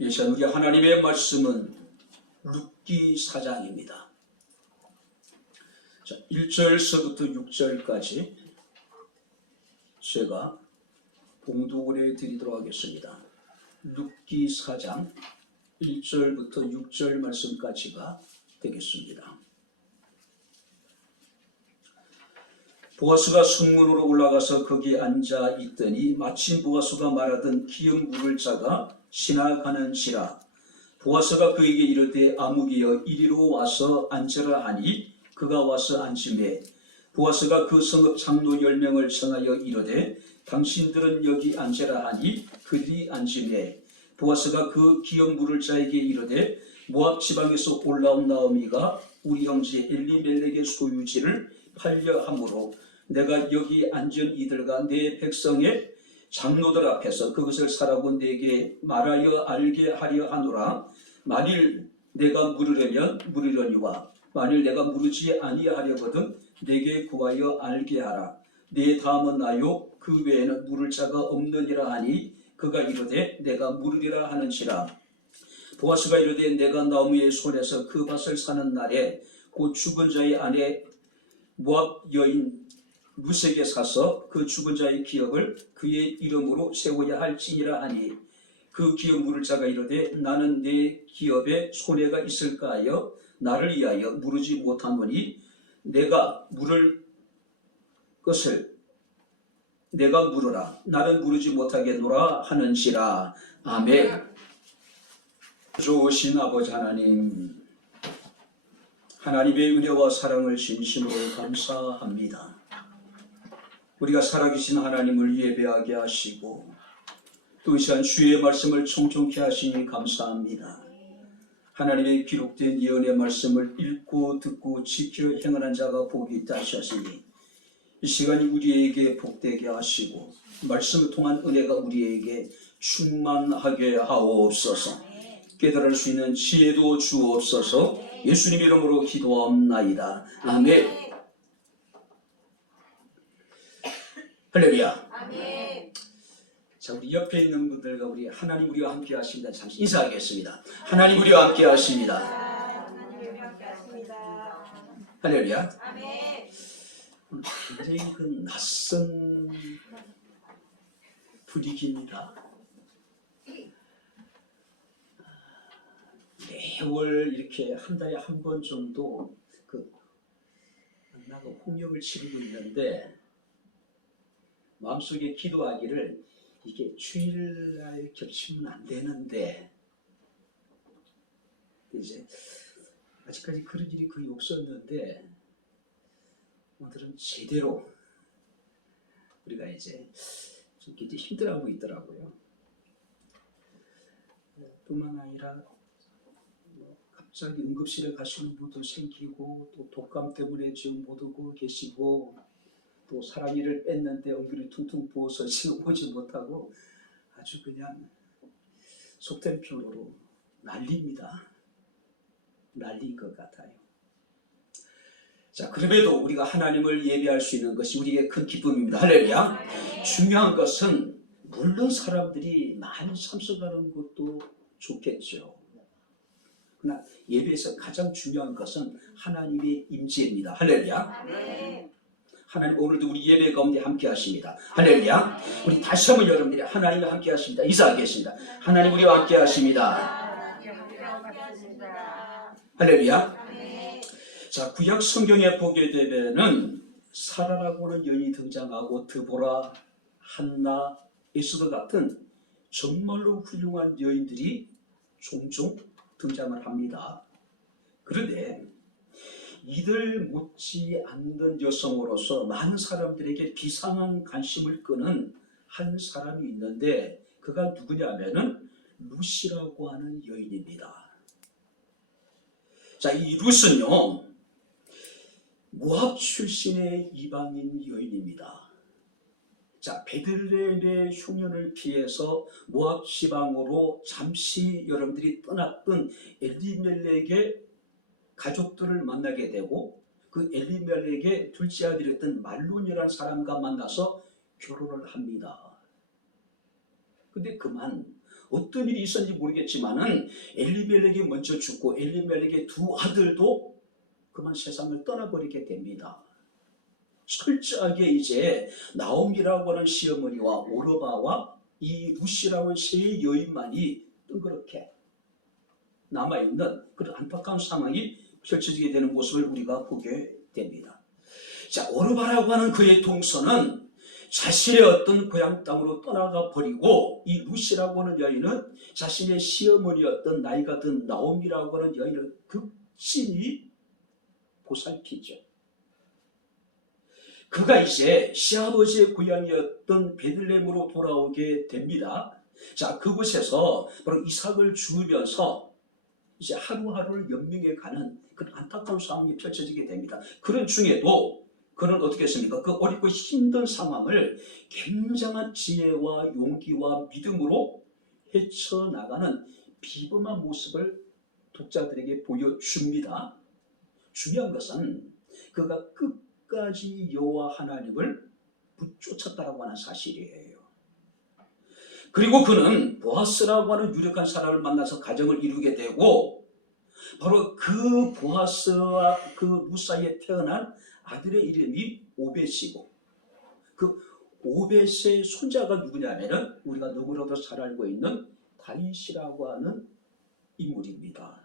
이 시간 우리 하나님의 말씀은 룻기 4장입니다. 1절서부터 6절까지 제가 봉독을 해드리도록 하겠습니다. 룻기 4장 1절부터 6절 말씀까지가 되겠습니다. 보아스가 성문으로 올라가서 거기에 앉아 있더니 마침 보아스가 말하던 기업 물을 자가 지나가는지라. 보아스가 그에게 이르되 아무개여 이리로 와서 앉으라 하니 그가 와서 앉으매 보아스가 그 성읍 장로 10명을 청하여 이르되 당신들은 여기 앉으라 하니 그들이 앉으매 보아스가 그 기업 물을 자에게 이르되 모압 지방에서 올라온 나오미가 우리 형제 엘리멜렉의 소유지를 팔려 함으로 내가 여기 앉은 이들과 내 백성의 장로들 앞에서 그것을 사라고 내게 말하여 알게 하려 하노라. 만일 내가 물으려면 물으려니와 만일 내가 물으지 아니하려거든 내게 구하여 알게 하라. 내 다음은 나요 그 외에는 물을 자가 없느니라 하니 그가 이르되 내가 물으리라 하는지라. 보아스가 이르되 내가 나오미의 손에서 그 밭을 사는 날에 곧 죽은 자의 아내 모압 여인 룻에게 사서 그 죽은 자의 기업을 그의 이름으로 세워야 할지니라 하니 그 기업 물을 자가 이르되 나는 내 기업에 손해가 있을까 하여 나를 위하여 물으지 못하노니 내가 물을 것을 내가 물으라. 나는 물으지 못하겠노라 하는지라. 아멘. 좋으신 아버지 하나님, 하나님의 은혜와 사랑을 진심으로 감사합니다. 우리가 살아계신 하나님을 예배하게 하시고 또 이 시간 주의 말씀을 청종케 하시니 감사합니다. 하나님의 기록된 예언의 말씀을 읽고 듣고 지켜 행하는 자가 복이 있다 하셨으니 이 시간이 우리에게 복되게 하시고 말씀을 통한 은혜가 우리에게 충만하게 하옵소서. 깨달을 수 있는 지혜도 주옵소서. 예수님 이름으로 기도하옵나이다. 아멘. 할렐루야. 아멘. 자, 우리 옆에 있는 분들과 우리 하나님 우리와 함께 하십니다. 잠시 인사하겠습니다. 하나님 우리와 함께 하십니다. 하나님 우리와 함께 하십니다. 할렐루야. 아멘. 굉장히 그 낯선 분위기입니다. 매월 이렇게 한 달에 한 번 정도 만나고 홍역을 치르고 있는데 마음속에 기도하기를 이게 주일날 겹치면 안 되는데 이제 아직까지 그런 일이 거의 없었는데 오늘은 제대로 우리가 이제 좀 굉장히 힘들어하고 있더라고요. 뿐만 아니라 갑자기 응급실에 가시는 분도 생기고 또 독감 때문에 지금 못 오고 계시고 또 사랑니를 뺐는데 얼굴이 퉁퉁 부어서 지금 오지 못하고 아주 그냥 속된 표현으로 난리입니다. 난리인 것 같아요. 자, 그럼에도 우리가 하나님을 예배할 수 있는 것이 우리에게 큰 기쁨입니다. 할렐루야. 중요한 것은 물론 사람들이 많이 참석하는 것도 좋겠죠. 그러나 예배에서 가장 중요한 것은 하나님의 임재입니다. 할렐루야. 아멘. 하나님 오늘도 우리 예배 가운데 함께 하십니다. 할렐루야. 우리 다시 한번 여러분들이 하나님과 함께 하십니다. 인사하겠습니다. 하나님 우리와 함께 하십니다. 할렐루야. 자, 구약 성경에 보게 되면은 사라라고 하는 여인이 등장하고 드보라, 한나, 에스더 같은 정말로 훌륭한 여인들이 종종 등장을 합니다. 그런데 이들 못지 않는 여성으로서 많은 사람들에게 비상한 관심을 끄는 한 사람이 있는데 그가 누구냐면은 룻이라고 하는 여인입니다. 자, 이 룻은요 모압 출신의 이방인 여인입니다. 자, 베들레헴의 흉년을 피해서 모압 지방으로 잠시 여러분들이 떠났던 엘리멜렉의 가족들을 만나게 되고 그 엘리멜렉의 둘째 아들이었던 말론이라는 사람과 만나서 결혼을 합니다. 근데 그만 어떤 일이 있었는지 모르겠지만은 엘리멜렉이 먼저 죽고 엘리멜렉의 두 아들도 그만 세상을 떠나버리게 됩니다. 철저하게 이제 나옴이라고 하는 시어머니와 오르바와 이 루시라고 하는 세 여인만이 뜬그렇게 남아있는 그런 안타까운 상황이 펼쳐지게 되는 모습을 우리가 보게 됩니다. 자, 오르바라고 하는 그의 동서는 자신의 어떤 고향 땅으로 떠나가 버리고 이 루시라고 하는 여인은 자신의 시어머니였던 나이가 든 나옴이라고 하는 여인을 극진히 보살피죠. 그가 이제 시아버지의 고향이었던 베들레헴으로 돌아오게 됩니다. 자, 그곳에서 바로 이삭을 죽으면서 이제 하루하루를 연명해 가는 그런 안타까운 상황이 펼쳐지게 됩니다. 그런 중에도 그는 어떻게 했습니까? 그 어렵고 힘든 상황을 굉장한 지혜와 용기와 믿음으로 헤쳐나가는 비범한 모습을 독자들에게 보여줍니다. 중요한 것은 그가 끝까지 여호와 하나님을 붙쫓았다라고 하는 사실이에요. 그리고 그는 보아스라고 하는 유력한 사람을 만나서 가정을 이루게 되고 바로 그 보아스와 그 루사에 태어난 아들의 이름이 오벳이고 그 오벳의 손자가 누구냐면은 우리가 너무나도 잘 알고 있는 다윗이라고 하는 인물입니다.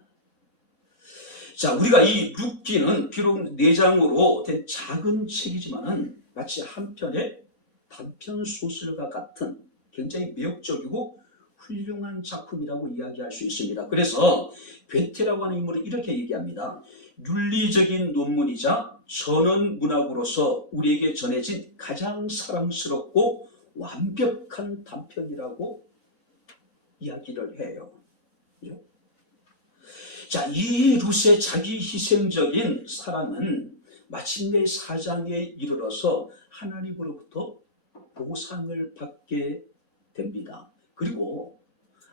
자, 우리가 이 룻기는 비록 4장으로 된 작은 책이지만은 마치 한편의 단편 소설과 같은 굉장히 매혹적이고 훌륭한 작품이라고 이야기할 수 있습니다. 그래서 괴테라고 하는 인물은 이렇게 얘기합니다. 윤리적인 논문이자 전원 문학으로서 우리에게 전해진 가장 사랑스럽고 완벽한 단편이라고 이야기를 해요. 자, 이 룻의 자기 희생적인 사랑은 마침내 사장에 이르러서 하나님으로부터 보상을 받게 됩니다. 그리고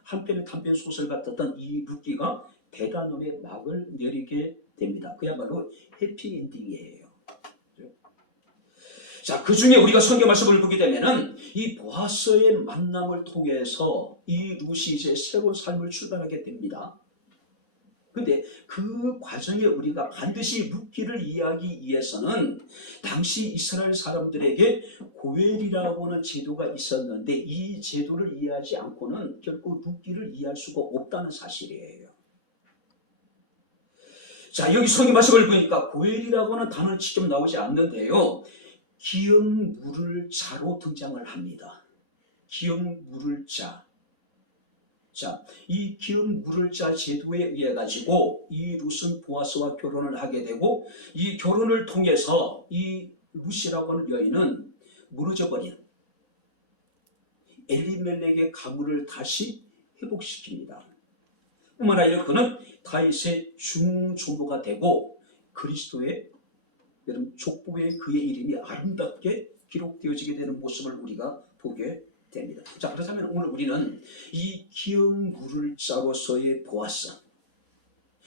한편의 단편 소설 같았던 이 룻기가 대단원의 막을 내리게 됩니다. 그야말로 해피엔딩이에요. 자, 그 중에 우리가 성경 말씀을 보게 되면은 이 보아스의 만남을 통해서 이 룻이 이제 새로운 삶을 출발하게 됩니다. 근데 그 과정에 우리가 반드시 룻기를 이해하기 위해서는 당시 이스라엘 사람들에게 고엘이라고 하는 제도가 있었는데 이 제도를 이해하지 않고는 결코 룻기를 이해할 수가 없다는 사실이에요. 자, 여기 성경 말씀을 보니까 고엘이라고 하는 단어는 직접 나오지 않는데요. 기역 물을 자로 등장을 합니다. 기역 물을 자. 자, 이 기역 물을 자 제도에 의해 가지고 이 룻은 보아스와 결혼을 하게 되고 이 결혼을 통해서 이 룻이라고 하는 여인은 무너져버린 엘리멜렉의 가문을 다시 회복시킵니다. 뿐만 아니라 그는 다윗의 중조모가 되고 그리스도의 족보에 그의 이름이 아름답게 기록되어지게 되는 모습을 우리가 보게 됩니다. 자, 그렇다면 오늘 우리는 이 기역 물을 자로서의 보아스,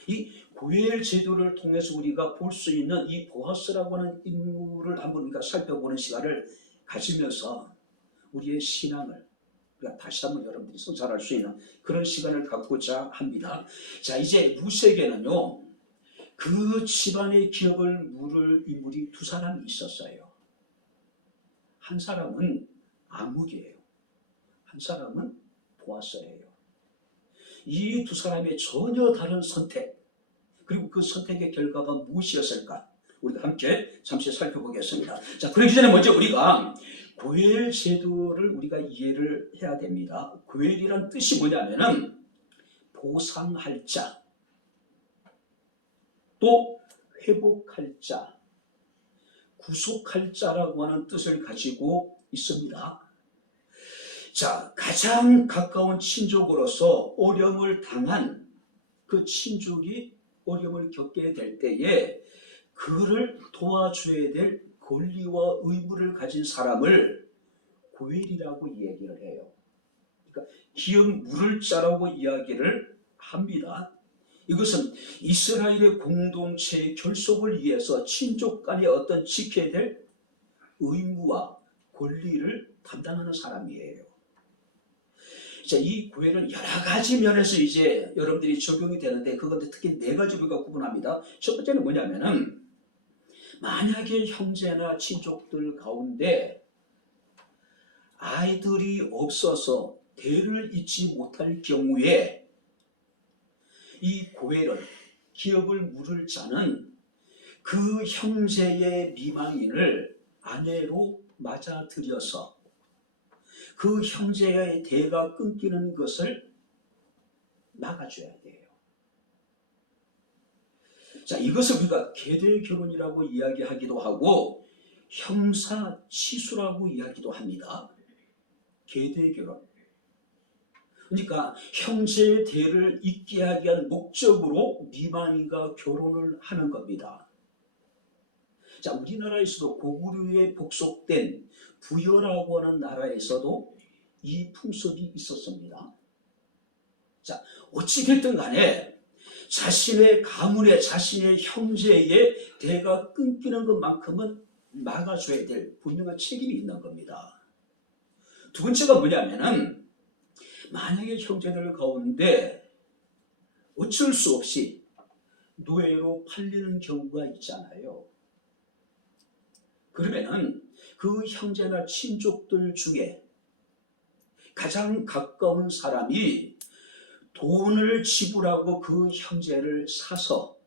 이 고엘 제도를 통해서 우리가 볼 수 있는 이 보아스라고 하는 인물을 한번 우리가 살펴보는 시간을 가지면서 우리의 신앙을 우리가 다시 한번 여러분들이 성찰할 수 있는 그런 시간을 갖고자 합니다. 자, 이제 룻에게는요 그 집안의 기업을 물을 인물이 두 사람이 있었어요. 한 사람은 아묵이에요. 한 사람은 보아스예요. 이 두 사람의 전혀 다른 선택, 그리고 그 선택의 결과가 무엇이었을까? 우리가 함께 잠시 살펴보겠습니다. 자, 그러기 전에 먼저 우리가 고엘 제도를 우리가 이해를 해야 됩니다. 고엘이란 뜻이 뭐냐면은 보상할 자, 또 회복할 자, 구속할 자라고 하는 뜻을 가지고 있습니다. 자, 가장 가까운 친족으로서 어려움을 당한 그 친족이 어려움을 겪게 될 때에 그를 도와줘야 될 권리와 의무를 가진 사람을 고엘이라고 이야기를 해요. 그러니까 기역 물을 자라고 이야기를 합니다. 이것은 이스라엘의 공동체의 결속을 위해서 친족 간에 어떤 지켜야 될 의무와 권리를 담당하는 사람이에요. 자, 이 구애는 여러 가지 면에서 이제 여러분들이 적용이 되는데 그건데 특히 네 가지로 구분합니다. 첫 번째는 뭐냐면은 만약에 형제나 친족들 가운데 아이들이 없어서 대를 잇지 못할 경우에 이 고해를 기업을 물을 자는 그 형제의 미망인을 아내로 맞아들여서 그 형제의 대가 끊기는 것을 막아줘야 돼요. 자, 이것을 우리가 계대 결혼이라고 이야기하기도 하고 형사 치수라고 이야기도 합니다. 계대 결혼. 그러니까 형제의 대를 잇게 하기 위한 목적으로 미망인과 결혼을 하는 겁니다. 자, 우리나라에서도 고구려에 복속된 부여라고 하는 나라에서도 이 풍습이 있었습니다. 자, 어찌됐든 간에 자신의 가문의 자신의 형제의 대가 끊기는 것만큼은 막아줘야 될 분명한 책임이 있는 겁니다. 두 번째가 뭐냐면은 만약에 형제들 가운데 어쩔 수 없이 노예로 팔리는 경우가 있잖아요. 그러면은 그 형제나 친족들 중에 가장 가까운 사람이 돈을 지불하고 그 형제를 사서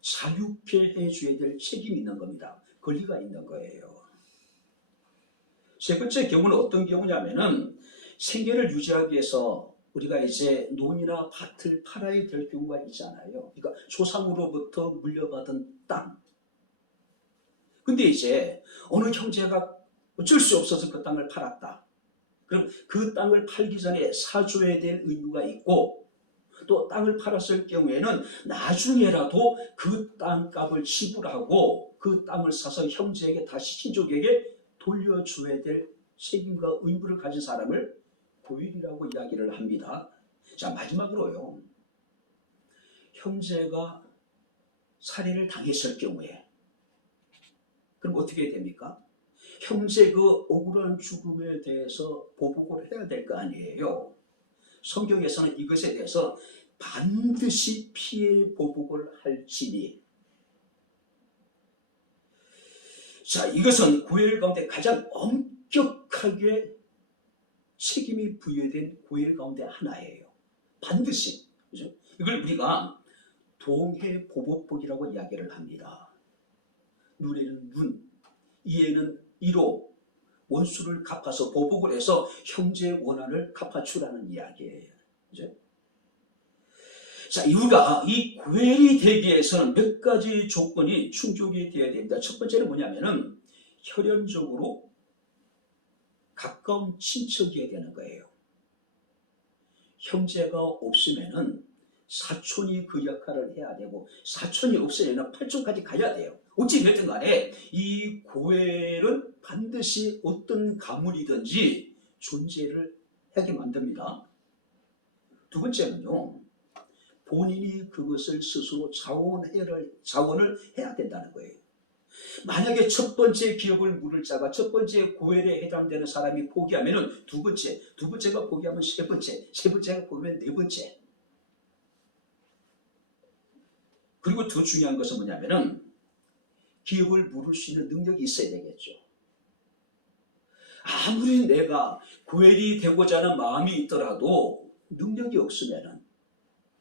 자유케 해줘야 될 책임이 있는 겁니다. 권리가 있는 거예요. 세 번째 경우는 어떤 경우냐면은 생계를 유지하기 위해서 우리가 이제 논이나 밭을 팔아야 될 경우가 있잖아요. 그러니까 조상으로부터 물려받은 땅. 근데 이제 어느 형제가 어쩔 수 없어서 그 땅을 팔았다. 그럼 그 땅을 팔기 전에 사줘야 될 의무가 있고 또 땅을 팔았을 경우에는 나중에라도 그 땅값을 지불하고 그 땅을 사서 형제에게 다시 친족에게 돌려줘야 될 책임과 의무를 가진 사람을 고일이라고 이야기를 합니다. 자, 마지막으로요. 형제가 살해를 당했을 경우에 그럼 어떻게 됩니까? 형제 그 억울한 죽음에 대해서 보복을 해야 될 거 아니에요. 성경에서는 이것에 대해서 반드시 피해 보복을 할지니. 자, 이것은 고엘 가운데 가장 엄격하게 책임이 부여된 고엘 가운데 하나예요. 반드시. 그죠? 이걸 우리가 동해보복법이라고 이야기를 합니다. 눈에는 눈, 이에는 이로 원수를 갚아서 보복을 해서 형제의 원한을 갚아주라는 이야기예요. 그죠? 자, 우리가 이 고엘이 되기 위해서는 몇 가지 조건이 충족이 되어야 됩니다. 첫 번째는 뭐냐면은 혈연적으로 가까운 친척이어야 되는 거예요. 형제가 없으면은 사촌이 그 역할을 해야 되고 사촌이 없으면 팔촌까지 가야 돼요. 어찌됐든 간에 이 고엘은 반드시 어떤 가문이든지 존재를 하게 만듭니다. 두 번째는요. 본인이 그것을 스스로 자원을 해야 된다는 거예요. 만약에 첫 번째 기업을 물을 자가 첫 번째 고엘에 해당되는 사람이 포기하면 두 번째가 포기하면 세 번째가 포기하면 네 번째. 그리고 더 중요한 것은 뭐냐면은 기업을 물을 수 있는 능력이 있어야 되겠죠. 아무리 내가 고엘이 되고자 하는 마음이 있더라도 능력이 없으면은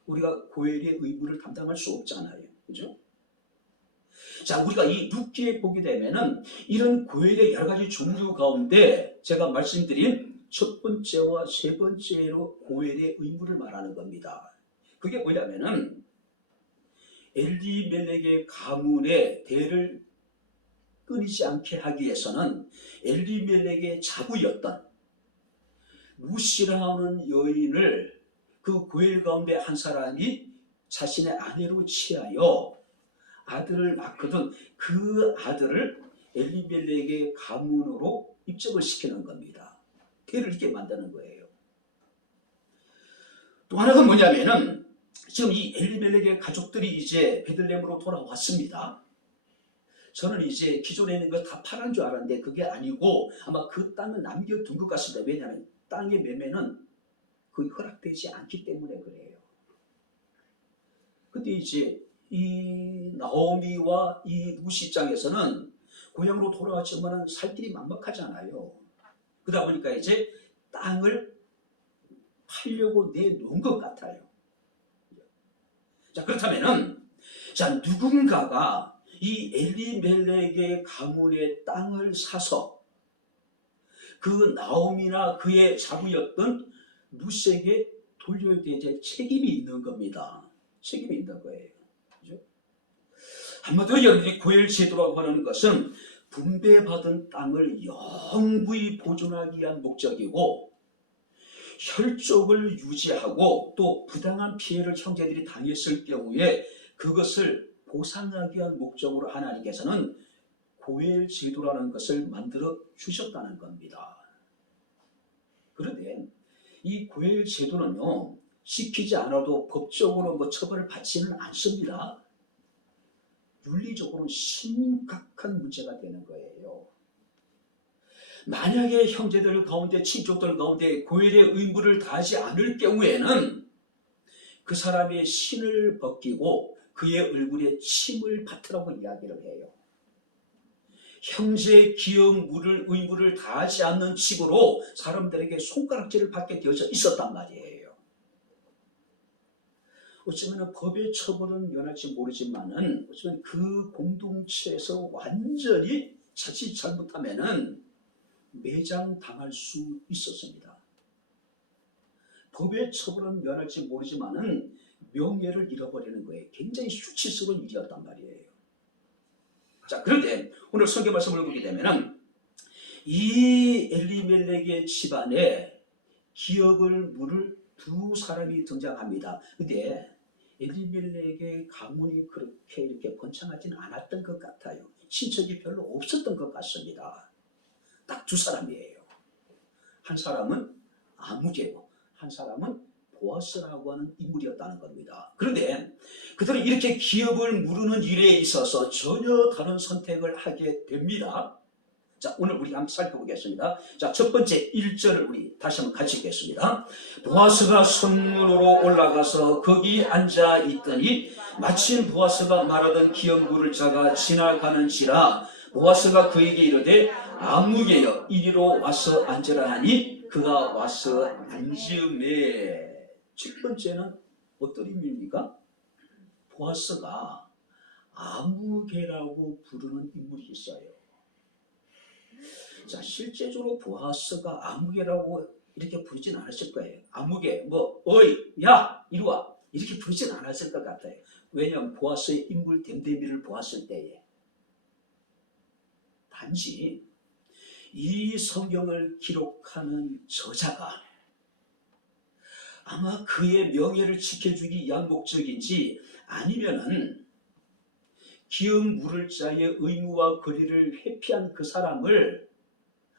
우리가 고엘의 의무를 감당할 수 없잖아요. 그죠? 자, 우리가 이 룻기에 보게 되면은 이런 고엘의 여러 가지 종류 가운데 제가 말씀드린 첫 번째와 세 번째로 고엘의 의무를 말하는 겁니다. 그게 뭐냐면은 엘리멜렉의 가문의 대를 끊이지 않게 하기 위해서는 엘리멜렉의 자부였던 룻이라는 여인을 그 고엘 가운데 한 사람이 자신의 아내로 취하여 아들을 낳거든 그 아들을 엘리멜렉의 가문으로 입적을 시키는 겁니다. 대를 있게 만드는 거예요. 또 하나가 뭐냐면은 지금 이 엘리멜렉의 가족들이 이제 베들레헴으로 돌아왔습니다. 저는 이제 기존에 있는 거 다 팔은 줄 알았는데 그게 아니고 아마 그 땅을 남겨둔 것 같습니다. 왜냐하면 땅의 매매는 그게 허락되지 않기 때문에 그래요. 근데 이제 이 나오미와 이 루시 입장에서는 고향으로 돌아왔지만 살 길이 막막하잖아요. 그러다 보니까 이제 땅을 팔려고 내놓은 것 같아요. 자, 그렇다면은, 자, 누군가가 이 엘리멜렉의 가문의 땅을 사서 그 나오미나 그의 자부였던 루시에게 돌려야 될 책임이 있는 겁니다. 책임이 있는 거예요. 그죠? 한마디로 여러분들이 고엘 제도라고 하는 것은 분배받은 땅을 영구히 보존하기 위한 목적이고, 혈족을 유지하고 또 부당한 피해를 형제들이 당했을 경우에 그것을 보상하기 위한 목적으로 하나님께서는 고엘 제도라는 것을 만들어 주셨다는 겁니다. 그런데 이 고엘 제도는요, 지키지 않아도 법적으로 처벌을 받지는 않습니다. 윤리적으로는 심각한 문제가 되는 거예요. 만약에 형제들 가운데, 친족들 가운데 고엘의 의무를 다하지 않을 경우에는 그 사람의 신을 벗기고 그의 얼굴에 침을 뱉으라고 이야기를 해요. 형제 기업 의무를 다하지 않는 칙으로 사람들에게 손가락질을 받게 되어져 있었단 말이에요. 어쩌면 법의 처벌은 면할지 모르지만은 어쩌면 그 공동체에서 완전히 자칫 잘못하면은 매장당할 수 있었습니다. 법의 처벌은 면할지 모르지만은 명예를 잃어버리는 거에 굉장히 수치스러운 일이었단 말이에요. 자, 그런데 오늘 성경 말씀을 보게 되면은 이 엘리멜렉의 집안에 기업을 물을 두 사람이 등장합니다. 근데 엘리멜렉의 가문이 그렇게 이렇게 번창하지는 않았던 것 같아요. 친척이 별로 없었던 것 같습니다. 딱 두 사람이에요. 한 사람은 아무개고 한 사람은 보아스라고 하는 인물이었다는 겁니다. 그런데 그들은 이렇게 기업을 물으는 일에 있어서 전혀 다른 선택을 하게 됩니다. 자, 오늘 우리 한번 살펴보겠습니다. 자, 첫 번째 1절을 우리 다시 한번 같이 읽겠습니다. 보아스가 성문으로 올라가서 거기 앉아 있더니 마침 보아스가 말하던 기업 물을 자가 지나가는지라 보아스가 그에게 이르되 아무개여 이리로 와서 앉으라 하니 그가 와서 앉음에. 첫 번째는 어떤 의미입니까? 보아스가 아무개라고 부르는 인물이 있어요. 자, 실제적으로 보아스가 아무개라고 이렇게 부르진 않았을 거예요. 아무개, 어이, 야, 이리 와. 이렇게 부르진 않았을 것 같아요. 왜냐하면 보아스의 인물 됨됨이를 보았을 때에 단지 이 성경을 기록하는 저자가 아마 그의 명예를 지켜주기 위한 목적인지 아니면은 기업 물을 자의 의무와 권리를 회피한 그 사람을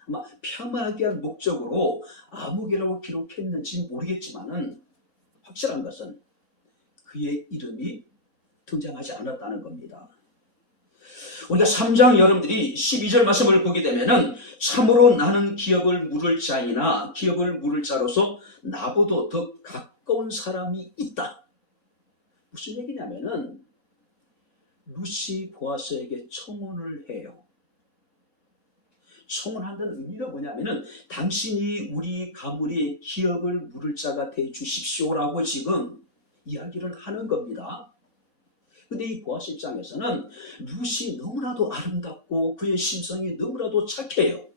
아마 폄하하기 위한 목적으로 아무개라고 기록했는지 모르겠지만은 확실한 것은 그의 이름이 등장하지 않았다는 겁니다. 우리가 3장 여러분들이 12절 말씀을 보게 되면은 참으로 나는 기업을 물을 자이나 기업을 물을 자로서 나보다 더 가까운 사람이 있다. 무슨 얘기냐면은 루시 보아스에게 청혼을 해요. 청혼한다는 의미가 뭐냐면은 당신이 우리 가문의 기업을 물을 자가 돼 주십시오라고 지금 이야기를 하는 겁니다. 근데 이 보아스 입장에서는 루시 너무나도 아름답고 그의 심성이 너무나도 착해요.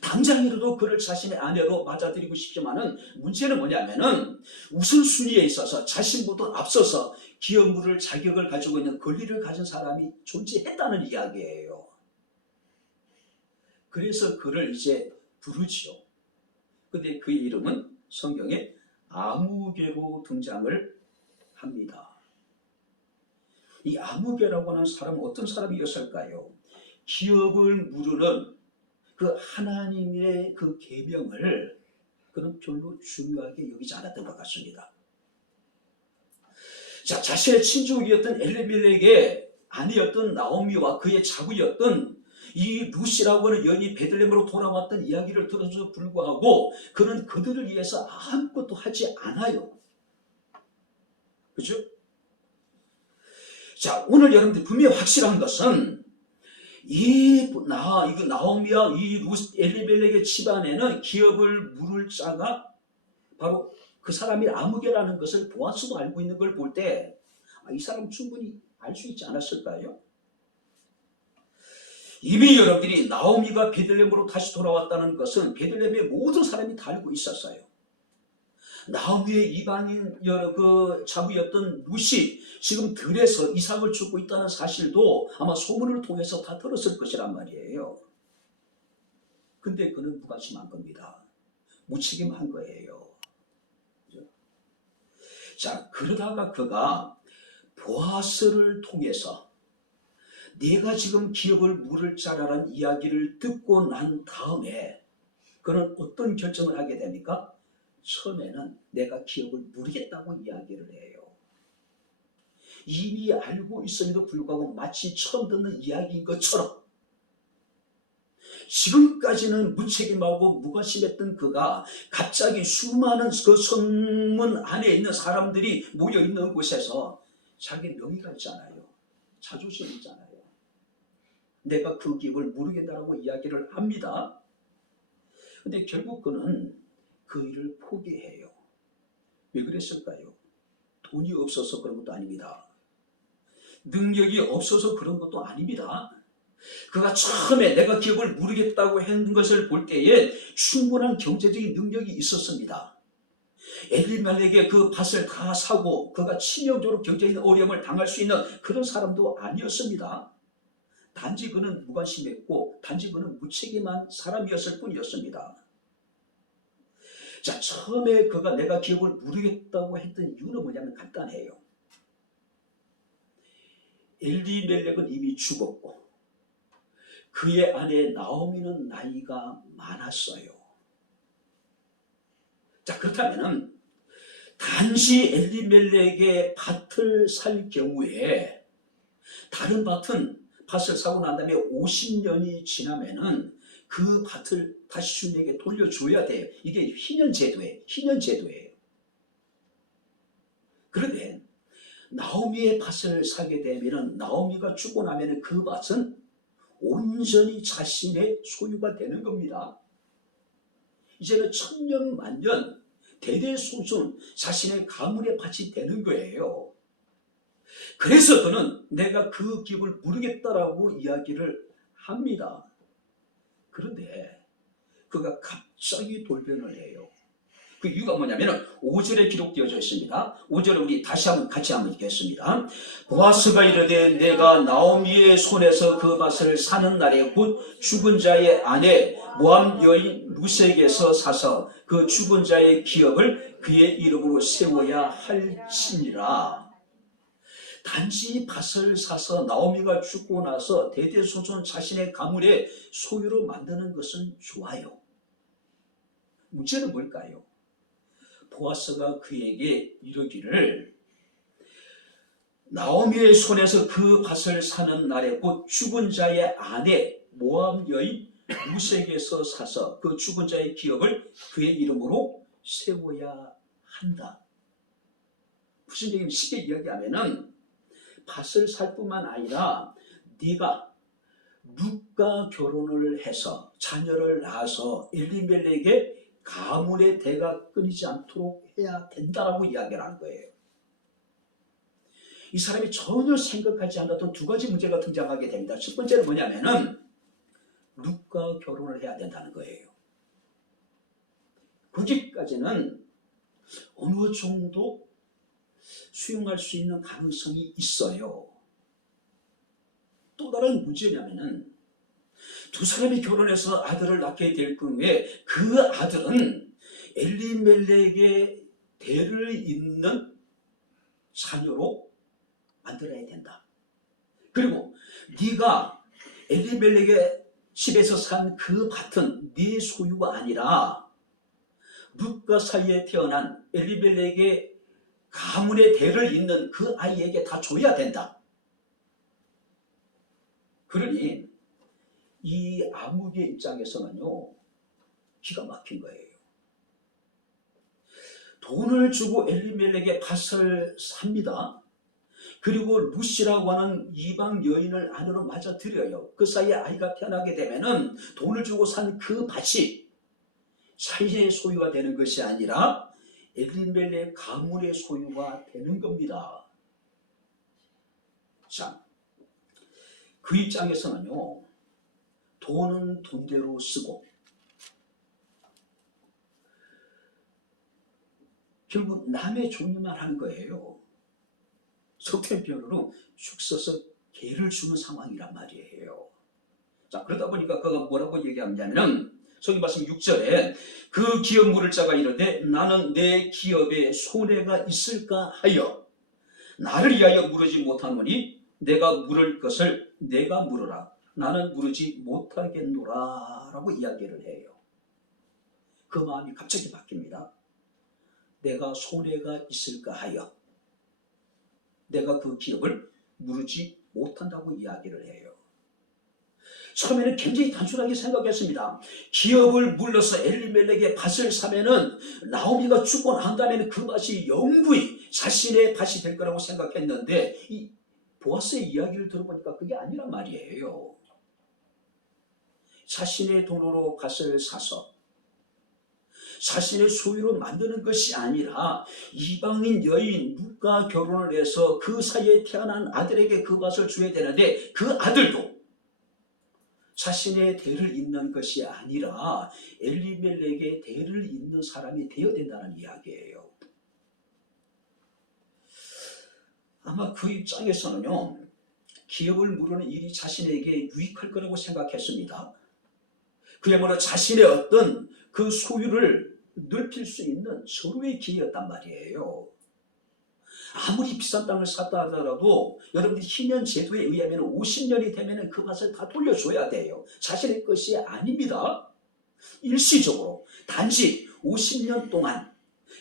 당장이라도 그를 자신의 아내로 맞아들이고 싶지만은 문제는 뭐냐면은 우선순위에 있어서 자신보다 앞서서 기업 물을 자격을 가지고 있는 권리를 가진 사람이 존재했다는 이야기예요. 그래서 그를 이제 부르지요. 근데 그의 이름은 성경에 아무개로 등장을 합니다. 이 아무개라고 하는 사람은 어떤 사람이었을까요? 기업을 물으는 그 하나님의 그 계명을 그는 별로 중요하게 여기지 않았던 것 같습니다. 자, 자신의 친족이었던 엘리멜렉의 아내였던 나오미와 그의 자부였던 이 룻이라고 하는 여인이 베들레헴으로 돌아왔던 이야기를 들어서 불구하고 그는 그들을 위해서 아무것도 하지 않아요. 그죠? 자, 오늘 여러분들 분명히 확실한 것은 이거 나오미와 이 룻 엘리멜렉의 집안에는 기업을 물을 자가 바로 그 사람이 아무개라는 것을 보아스도 알고 있는 걸 볼 때 이 사람 충분히 알 수 있지 않았을까요? 이미 여러분들이 나오미가 베들레헴으로 다시 돌아왔다는 것은 베들레헴의 모든 사람이 다 알고 있었어요. 나오미의 이방인 그 자부였던 룻이 지금 들에서 이삭을 주고 있다는 사실도 아마 소문을 통해서 다 들었을 것이란 말이에요. 근데 그는 무관심한 겁니다. 무책임한 거예요. 자, 그러다가 그가 보아스를 통해서 내가 지금 기업을 물을 자라는 이야기를 듣고 난 다음에 그는 어떤 결정을 하게 됩니까? 처음에는 내가 기업을 물겠다고 이야기를 해요. 이미 알고 있음에도 불구하고 마치 처음 듣는 이야기인 것처럼 지금까지는 무책임하고 무관심했던 그가 갑자기 수많은 그 성문 안에 있는 사람들이 모여있는 곳에서 자기 명의가 있잖아요. 자존심이 있잖아요. 내가 그 기업을 물겠다라고 이야기를 합니다. 근데 결국 그는 그 일을 포기해요. 왜 그랬을까요? 돈이 없어서 그런 것도 아닙니다. 능력이 없어서 그런 것도 아닙니다. 그가 처음에 내가 기업을 물겠다고 한 것을 볼 때에 충분한 경제적인 능력이 있었습니다. 엘리멜렉의 그 밭을 다 사고 그가 치명적으로 경제적인 어려움을 당할 수 있는 그런 사람도 아니었습니다. 단지 그는 무관심했고 단지 그는 무책임한 사람이었을 뿐이었습니다. 자, 처음에 그가 내가 기업을 물겠다고 했던 이유는 뭐냐면 간단해요. 엘리멜렉은 이미 죽었고 그의 아내 나오미는 나이가 많았어요. 자, 그렇다면 단지 엘리멜렉의 밭을 살 경우에 다른 밭을 사고 난 다음에 50년이 지나면은 그 밭을 다시 주인에게 돌려줘야 돼요. 이게 희년제도예요. 그런데 나오미의 밭을 사게 되면은 나오미가 죽고 나면은 그 밭은 온전히 자신의 소유가 되는 겁니다. 이제는 천년 만년 대대손손 자신의 가문의 밭이 되는 거예요. 그래서 그는 내가 그 기업을 물겠다라고 이야기를 합니다. 그런데 그가 갑자기 돌변을 해요. 그 이유가 뭐냐면 5절에 기록되어져 있습니다. 5절을 우리 다시 한번 같이 한번 읽겠습니다. 보아스가 이르되 내가 나오미의 손에서 그 밭을 사는 날에 곧 죽은 자의 아내 모함 여인 룻에게서 사서 그 죽은 자의 기업을 그의 이름으로 세워야 할지니라. 단지 밭을 사서 나오미가 죽고 나서 대대손손 자신의 가문의 소유로 만드는 것은 좋아요. 문제는 뭘까요? 보아스가 그에게 이르기를 나오미의 손에서 그 밭을 사는 날에 곧 죽은 자의 아내 모함 여인 룻에게서 사서 그 죽은 자의 기업을 그의 이름으로 세워야 한다. 무슨 얘기냐면 쉽게 이야기하면은 밭을 살 뿐만 아니라 네가 룻과 결혼을 해서 자녀를 낳아서 엘리멜렉의 가문의 대가 끊이지 않도록 해야 된다라고 이야기를 하는 거예요. 이 사람이 전혀 생각하지 않았던 두 가지 문제가 등장하게 됩니다. 첫 번째는 뭐냐면은 룻과 결혼을 해야 된다는 거예요. 거기까지는 어느 정도 수용할 수 있는 가능성이 있어요. 또 다른 문제냐면은 두 사람이 결혼해서 아들을 낳게 될 경우에 그 아들은 엘리멜렉의 대를 잇는 자녀로 만들어야 된다. 그리고 네가 엘리멜렉의 집에서 산 그 밭은 네 소유가 아니라 룻과 사이에 태어난 엘리멜렉의 가문의 대를 잇는 그 아이에게 다 줘야 된다. 그러니 이 아무개 입장에서는요, 기가 막힌 거예요. 돈을 주고 엘리멜렉의 밭을 삽니다. 그리고 루시라고 하는 이방 여인을 안으로 맞아들여요. 그 사이에 아이가 태어나게 되면은 돈을 주고 산 그 밭이 자신의 소유가 되는 것이 아니라 엘리멜렉 가문의 소유가 되는 겁니다. 자, 그 입장에서는요, 돈은 돈대로 쓰고 결국 남의 종류만 하는 거예요. 속된 표현으로 죽 써서 개를 주는 상황이란 말이에요. 자, 그러다 보니까 그가 뭐라고 얘기하냐면 성경 말씀 6절에 그 기업 물을 자가 이르되 나는 내 기업에 손해가 있을까 하여 나를 위하여 물으지 못하노니 내가 물을 것을 내가 물으라. 나는 물으지 못하겠노라 라고 이야기를 해요. 그 마음이 갑자기 바뀝니다. 내가 손해가 있을까 하여 내가 그 기업을 물으지 못한다고 이야기를 해요. 처음에는 굉장히 단순하게 생각했습니다. 기업을 물러서 엘리멜렉의 밭을 사면은 나오미가 죽고 난 다음에는 그 밭이 영구히 자신의 밭이 될 거라고 생각했는데 이 보아스의 이야기를 들어보니까 그게 아니란 말이에요. 자신의 돈으로 밭을 사서 자신의 소유로 만드는 것이 아니라 이방인 여인 룻과 결혼을 해서 그 사이에 태어난 아들에게 그 밭을 줘야 되는데 그 아들도 자신의 대를 잇는 것이 아니라 엘리멜렉의 대를 잇는 사람이 되어야 된다는 이야기예요. 아마 그 입장에서는요, 기업을 물으는 일이 자신에게 유익할 거라고 생각했습니다. 그야말로 자신의 어떤 그 소유를 넓힐 수 있는 서로의 기회였단 말이에요. 아무리 비싼 땅을 샀다 하더라도 여러분들이 희년 제도에 의하면 50년이 되면 그 밭을 다 돌려줘야 돼요. 자신의 것이 아닙니다. 일시적으로 단지 50년 동안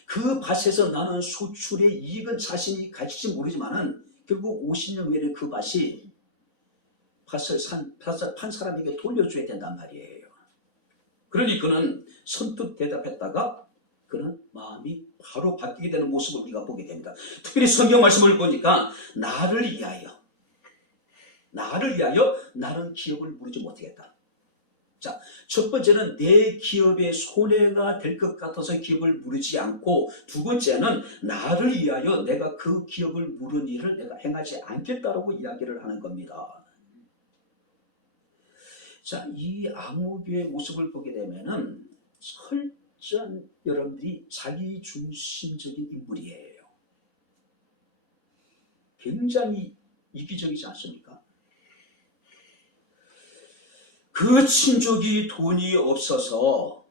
그 밭에서 나는 소출의 이익은 자신이 가질지 모르지만은 결국 50년 후에는 그 밭이 밭을 판 사람에게 돌려줘야 된단 말이에요. 그러니 그는 선뜻 대답했다가 그는 마음이 바로 바뀌게 되는 모습을 우리가 보게 됩니다. 특별히 성경 말씀을 보니까 나를 위하여 나는 기업을 물지 못하겠다. 자, 첫 번째는 내 기업에 손해가 될 것 같아서 기업을 물지 않고 두 번째는 나를 위하여 내가 그 기업을 물은 일을 내가 행하지 않겠다라고 이야기를 하는 겁니다. 자, 이 아무개의 모습을 보게 되면은 철저한 여러분들이 자기 중심적인 인물이에요. 굉장히 이기적이지 않습니까? 그 친족이 돈이 없어서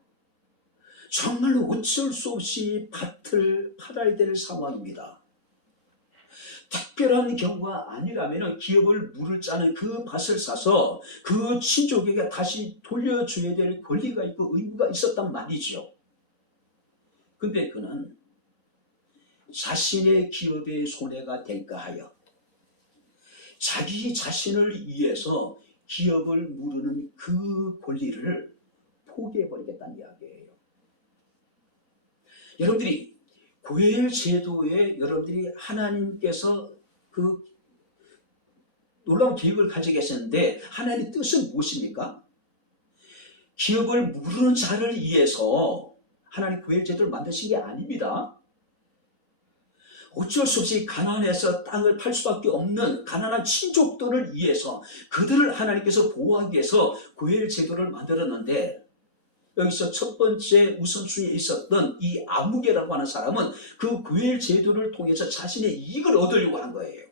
정말로 어쩔 수 없이 밭을 팔아야 될 상황입니다. 특별한 경우가 아니라면 기업을 물을 짜는 그 밭을 사서 그 친족에게 다시 돌려줘야 될 권리가 있고 의무가 있었단 말이죠. 근데 그는 자신의 기업에 손해가 될까 하여 자기 자신을 위해서 기업을 물으는 그 권리를 포기해버리겠다는 이야기예요. 여러분들이 고엘 제도에 여러분들이 하나님께서 그 놀라운 계획을 가지고 계셨는데 하나님의 뜻은 무엇입니까? 기업을 물으는 자를 위해서 하나님 고엘 제도를 만드신 게 아닙니다. 어쩔 수 없이 가난해서 땅을 팔 수밖에 없는 가난한 친족들을 위해서 그들을 하나님께서 보호하기 위해서 고엘 제도를 만들었는데 여기서 첫 번째 우선순위에 있었던 이 아무개라고 하는 사람은 그 고엘 제도를 통해서 자신의 이익을 얻으려고 한 거예요.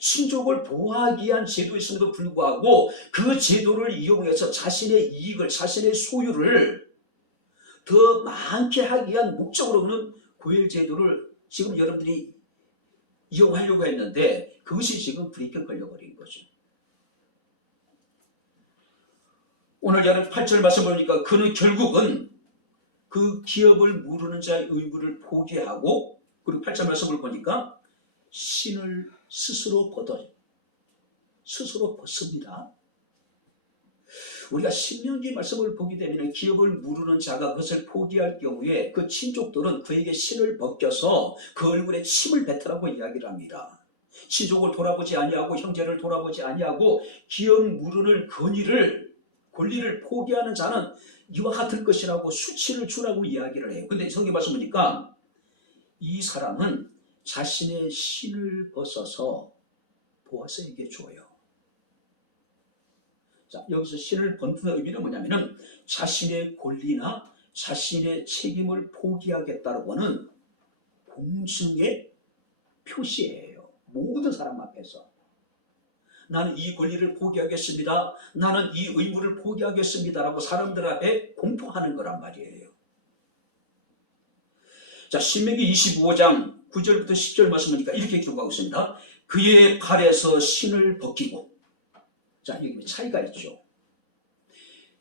친족을 보호하기 위한 제도였음에도 불구하고 그 제도를 이용해서 자신의 이익을, 자신의 소유를 더 많게 하기 위한 목적으로는 고엘 제도를 지금 여러분들이 이용하려고 했는데 그것이 지금 불이평 걸려버린 거죠. 오늘 여러분 8절 말씀 보니까 그는 결국은 그 기업을 물으는 자의 의무를 포기하고 그리고 8절 말씀을 보니까 신을 스스로 거둬 스스로 벗습니다. 우리가 신명기 말씀을 보게 되면 기업을 무르는 자가 그것을 포기할 경우에 그 친족들은 그에게 신을 벗겨서 그 얼굴에 침을 뱉으라고 이야기를 합니다. 친족을 돌아보지 아니하고 형제를 돌아보지 아니하고 기업 무르는 권리를 포기하는 자는 이와 같을 것이라고 수치를 주라고 이야기를 해요. 근데 성경 말씀 보니까 이 사람은 자신의 신을 벗어서 보아스에게 줘요. 자, 여기서 신을 벗는 의미는 뭐냐면은 자신의 권리나 자신의 책임을 포기하겠다고 하는 공증의 표시예요. 모든 사람 앞에서. 나는 이 권리를 포기하겠습니다. 나는 이 의무를 포기하겠습니다라고 사람들 앞에 공포하는 거란 말이에요. 자, 신명기 25장 9절부터 10절 말씀하니까 이렇게 기록하고 있습니다. 그의 발에서 신을 벗기고. 자, 여기 차이가 있죠.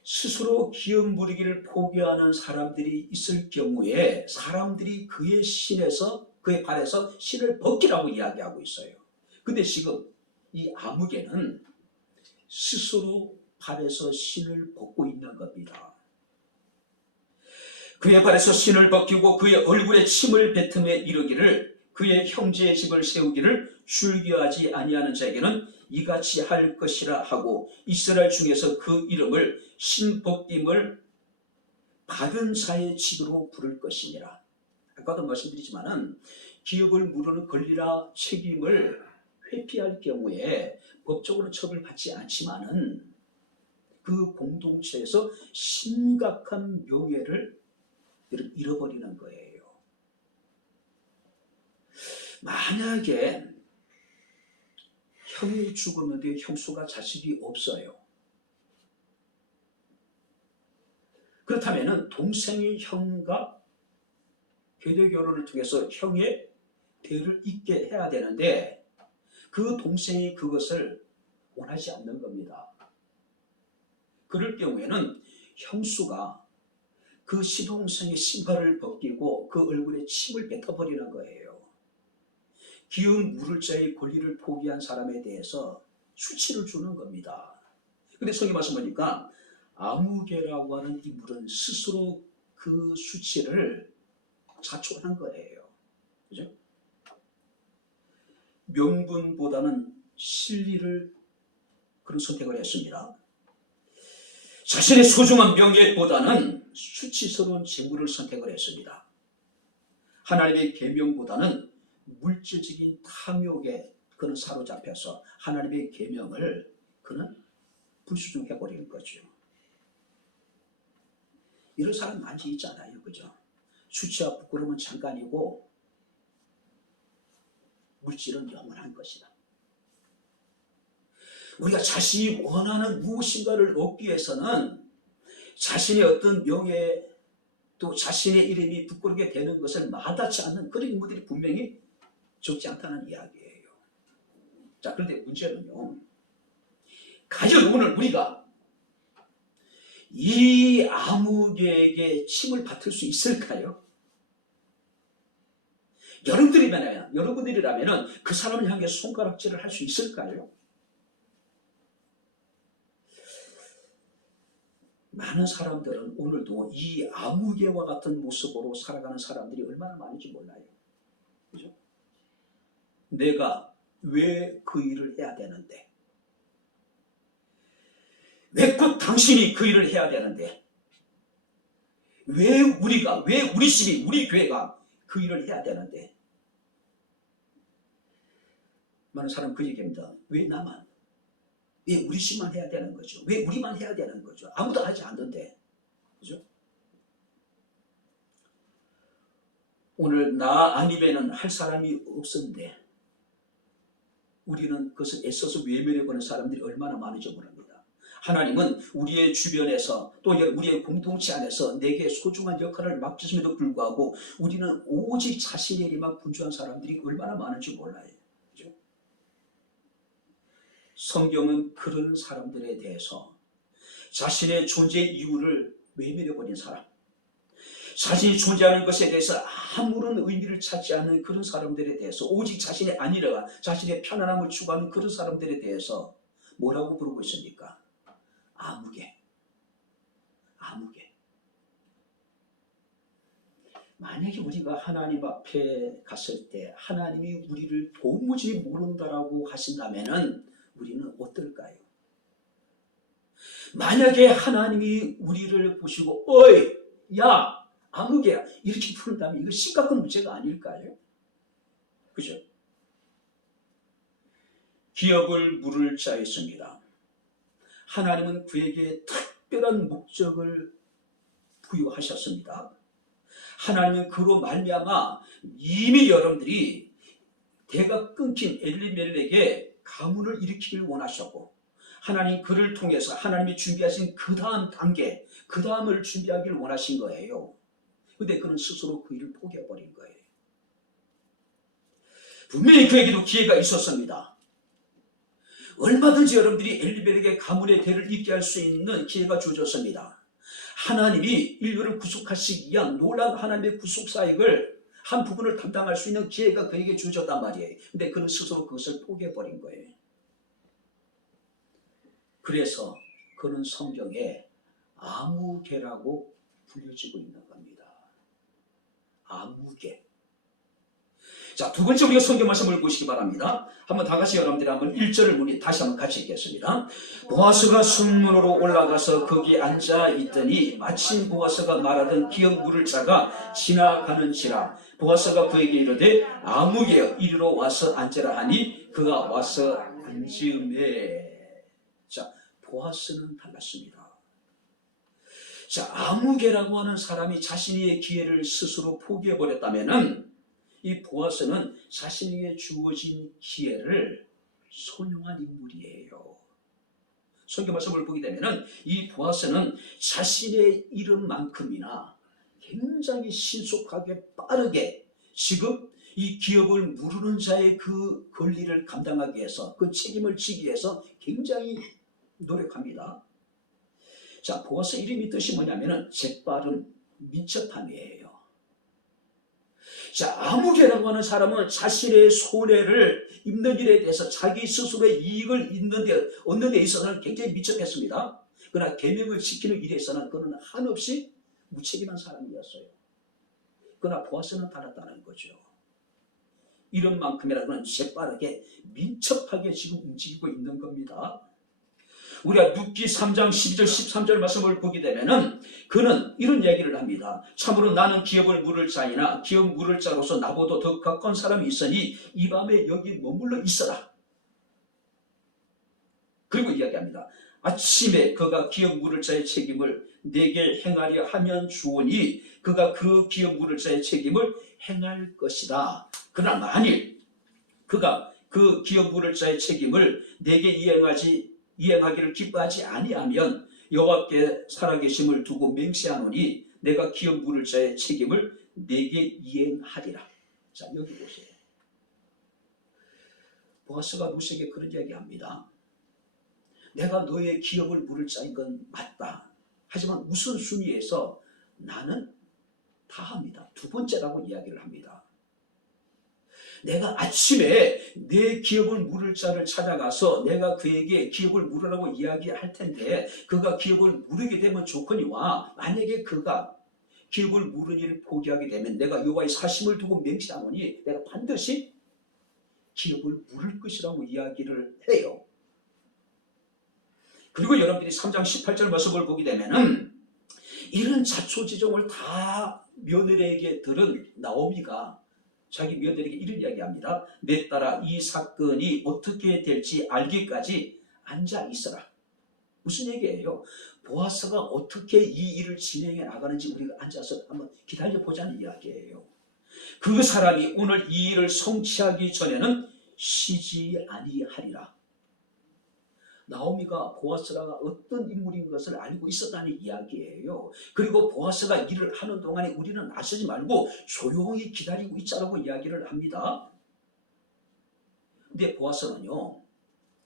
스스로 기업 무르기를 포기하는 사람들이 있을 경우에 사람들이 그의 발에서 신을 벗기라고 이야기하고 있어요. 근데 지금 이 아무개는 스스로 발에서 신을 벗고 있는 겁니다. 그의 발에서 신을 벗기고 그의 얼굴에 침을 뱉음에 이르기를 그의 형제의 집을 세우기를 줄기하지 아니하는 자에게는 이같이 할 것이라 하고 이스라엘 중에서 그 이름을 신벗김을 받은 자의 집으로 부를 것이니라. 아까도 말씀드리지만은 기업을 무르는 권리나 책임을 회피할 경우에 법적으로 처벌받지 않지만은 그 공동체에서 심각한 명예를 잃어버리는 거예요. 만약에 형이 죽었는데 형수가 자식이 없어요. 그렇다면 동생이 형과 계대 결혼을 통해서 형의 대를 잇게 해야 되는데 그 동생이 그것을 원하지 않는 겁니다. 그럴 경우에는 형수가 그 시동생의 신발을 벗기고 그 얼굴에 침을 뱉어버리는 거예요. 기업 물을 자의 권리를 포기한 사람에 대해서 수치를 주는 겁니다. 근데 성경 말씀 보니까 아무개라고 하는 이 물은 스스로 그 수치를 자초한 거예요. 그죠? 명분보다는 실리를 그런 선택을 했습니다. 자신의 소중한 명예보다는 수치스러운 재물을 선택을 했습니다. 하나님의 계명보다는 물질적인 탐욕에 그는 사로잡혀서 하나님의 계명을 그는 불수종해버리는 거죠. 이런 사람 많이 있잖아요. 그죠? 수치와 부끄러움은 잠깐이고 물질은 영원한 것이다. 우리가 자신이 원하는 무엇인가를 얻기 위해서는 자신의 어떤 명예 또 자신의 이름이 부끄럽게 되는 것을 마다치 않는 그런 인물들이 분명히 적지 않다는 이야기예요. 자, 그런데 문제는요. 과연 오늘 우리가 이 아무개에게 침을 뱉을 수 있을까요? 여러분들이라면 그 사람을 향해 손가락질을 할 수 있을까요? 많은 사람들은 오늘도 이 아무개와 같은 모습으로 살아가는 사람들이 얼마나 많은지 몰라요. 그죠? 내가 왜 그 일을 해야 되는데? 왜 꼭 당신이 그 일을 해야 되는데? 왜 우리 집이, 우리 교회가 그 일을 해야 되는데? 많은 사람 그 얘기입니다. 왜 나만? 왜 우리 집만 해야 되는 거죠? 왜 우리만 해야 되는 거죠? 아무도 하지 않는데. 그죠? 오늘 나 아니면은 할 사람이 없었는데 우리는 그것을 애써서 외면해보는 사람들이 얼마나 많은지 모릅니다. 하나님은 우리의 주변에서 또 우리의 공동체 안에서 내게 소중한 역할을 맡겼음에도 불구하고 우리는 오직 자신의 일에만 분주한 사람들이 얼마나 많은지 몰라요. 그죠? 성경은 그런 사람들에 대해서 자신의 존재 이유를 외면해버린 사람, 자신이 존재하는 것에 대해서 아무런 의미를 찾지 않는 그런 사람들에 대해서 오직 자신의 안위와 자신의 편안함을 추구하는 그런 사람들에 대해서 뭐라고 부르고 있습니까? 아무개. 아무개. 만약에 우리가 하나님 앞에 갔을 때 하나님이 우리를 도무지 모른다라고 하신다면은 우리는 어떨까요? 만약에 하나님이 우리를 보시고 어이 야 아무개야 이렇게 부른다면 이거 심각한 문제가 아닐까요? 그죠? 기업을 물을 자였습니다. 하나님은 그에게 특별한 목적을 부여하셨습니다. 하나님은 그로 말미암아 이미 여러분들이 대가 끊긴 엘리멜렉에게 가문을 일으키길 원하셨고 하나님 그를 통해서 하나님이 준비하신 그 다음 단계, 그 다음을 준비하기를 원하신 거예요. 근데 그는 스스로 그 일을 포기해버린 거예요. 분명히 그에게도 기회가 있었습니다. 얼마든지 여러분들이 엘리멜렉의 가문의 대를 잇게 할 수 있는 기회가 주어졌습니다. 하나님이 인류를 구속하시기 위한 놀라운 하나님의 구속 사역을 한 부분을 담당할 수 있는 기회가 그에게 주어졌단 말이에요. 근데 그는 스스로 그것을 포기해버린 거예요. 그래서 그는 성경에 아무개라고 불려지고 있는 겁니다. 아무개. 자, 두 번째 우리가 성경 말씀을 보시기 바랍니다. 한번 다 같이 여러분들이 한번 1절을 우리 다시 한번 같이 읽겠습니다. 보아스가 성문으로 올라가서 거기 앉아 있더니 마침 보아스가 말하던 기업 물을 자가 지나가는지라. 보아스가 그에게 이르되 아무개여 이리로 와서 앉으라 하니 그가 와서 앉으매. 자, 보아스는 달랐습니다. 자, 아무개라고 하는 사람이 자신의 기회를 스스로 포기해버렸다면은 이 보아스는 자신에게 주어진 기회를 소용한 인물이에요. 성경 말씀을 보게 되면은 이 보아스는 자신의 이름만큼이나 굉장히 신속하게 빠르게 지금 이 기업을 무르는 자의 그 권리를 감당하기 위해서 그 책임을 지기 위해서 굉장히 노력합니다. 자, 보아스 이름이 뜻이 뭐냐면은 재빠른 민첩함이에요. 자, 아무개라고 하는 사람은 자신의 손해를 입는 일에 대해서 자기 스스로의 이익을 얻는 데 있어서는 굉장히 민첩했습니다. 그러나 계명을 지키는 일에 있어서는 그는 한없이 무책임한 사람이었어요. 그러나 보아스는 달랐다는 거죠. 이런 만큼이라도 재빠르게 민첩하게 지금 움직이고 있는 겁니다. 우리가 룻기 3장 12절 13절 말씀을 보게 되면은 그는 이런 얘기를 합니다. 참으로 나는 기업을 물을 자이나 기업 물을 자로서 나보다 더 가까운 사람이 있으니 이 밤에 여기 머물러 있어라. 그리고 이야기합니다. 아침에 그가 기업 물을 자의 책임을 내게 행하려 하면 주오니 그가 그 기업 물을 자의 책임을 행할 것이다. 그러나 만일 그가 그 기업 물을 자의 책임을 내게 이행하기를 기뻐하지 아니하면 여호와께 살아계심을 두고 맹세하노니 내가 기업 물을 자의 책임을 내게 이행하리라. 자, 여기 보세요. 보아스가 룻에게 그런 이야기합니다. 내가 너의 기업을 물을 자인 건 맞다. 하지만 우선순위에서 나는 다 합니다. 두 번째라고 이야기를 합니다. 내가 아침에 내 기업을 물을 자를 찾아가서 내가 그에게 기업을 물으라고 이야기할 텐데 그가 기업을 물으게 되면 조건이와 만약에 그가 기업을 물은 일을 포기하게 되면 내가 여호와의 사심을 두고 맹세하노니 내가 반드시 기업을 물을 것이라고 이야기를 해요. 그리고 여러분들이 3장 18절 말씀을 보게 되면은 이런 자초지종을 다 며느리에게 들은 나오미가 자기 며느리에게 이런 이야기합니다. 내 딸아 이 사건이 어떻게 될지 알기까지 앉아 있어라. 무슨 얘기예요? 보아스가 어떻게 이 일을 진행해 나가는지 우리가 앉아서 한번 기다려보자는 이야기예요. 그 사람이 오늘 이 일을 성취하기 전에는 쉬지 아니하리라. 나오미가 보아스가 어떤 인물인 것을 알고 있었다는 이야기예요. 그리고 보아스가 일을 하는 동안에 우리는 나서지 말고 조용히 기다리고 있자라고 이야기를 합니다. 근데 보아스는요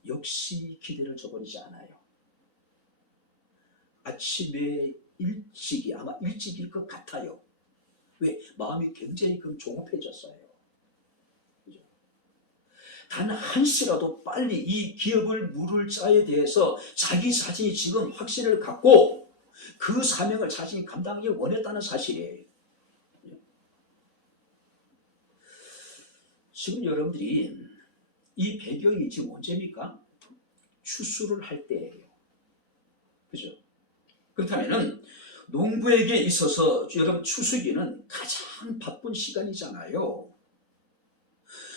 역시 기대를 저버리지 않아요. 아침에 일찍이 아마 일찍일 것 같아요. 왜? 마음이 굉장히 조급해졌어요. 그죠? 단 한시라도 빨리 이 기업을 물을 자에 대해서 자기 자신이 지금 확신을 갖고 그 사명을 자신이 감당하기 원했다는 사실이에요. 지금 여러분들이 이 배경이 지금 언제입니까? 추수를 할 때예요. 그죠? 그렇다면은 농부에게 있어서 여러분 추수기는 가장 바쁜 시간이잖아요.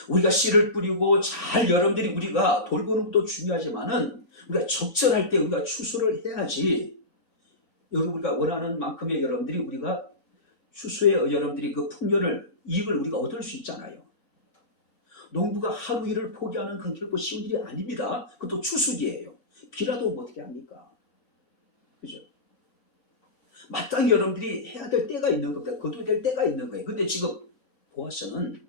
우리가 씨를 뿌리고 잘 여러분들이 우리가 돌보는 것도 중요하지만은 우리가 적절할 때 우리가 추수를 해야지 여러분 우리가 원하는 만큼의 여러분들이 우리가 추수에 여러분들이 그 풍년을 이익을 우리가 얻을 수 있잖아요. 농부가 하루 일을 포기하는 건 결코 쉬운 일이 아닙니다. 그것도 추수기예요. 비라도 어떻게 합니까? 그죠? 마땅히 여러분들이 해야 될 때가 있는 겁니다. 거둬야 될 때가 있는 거예요. 근데 지금 보아서는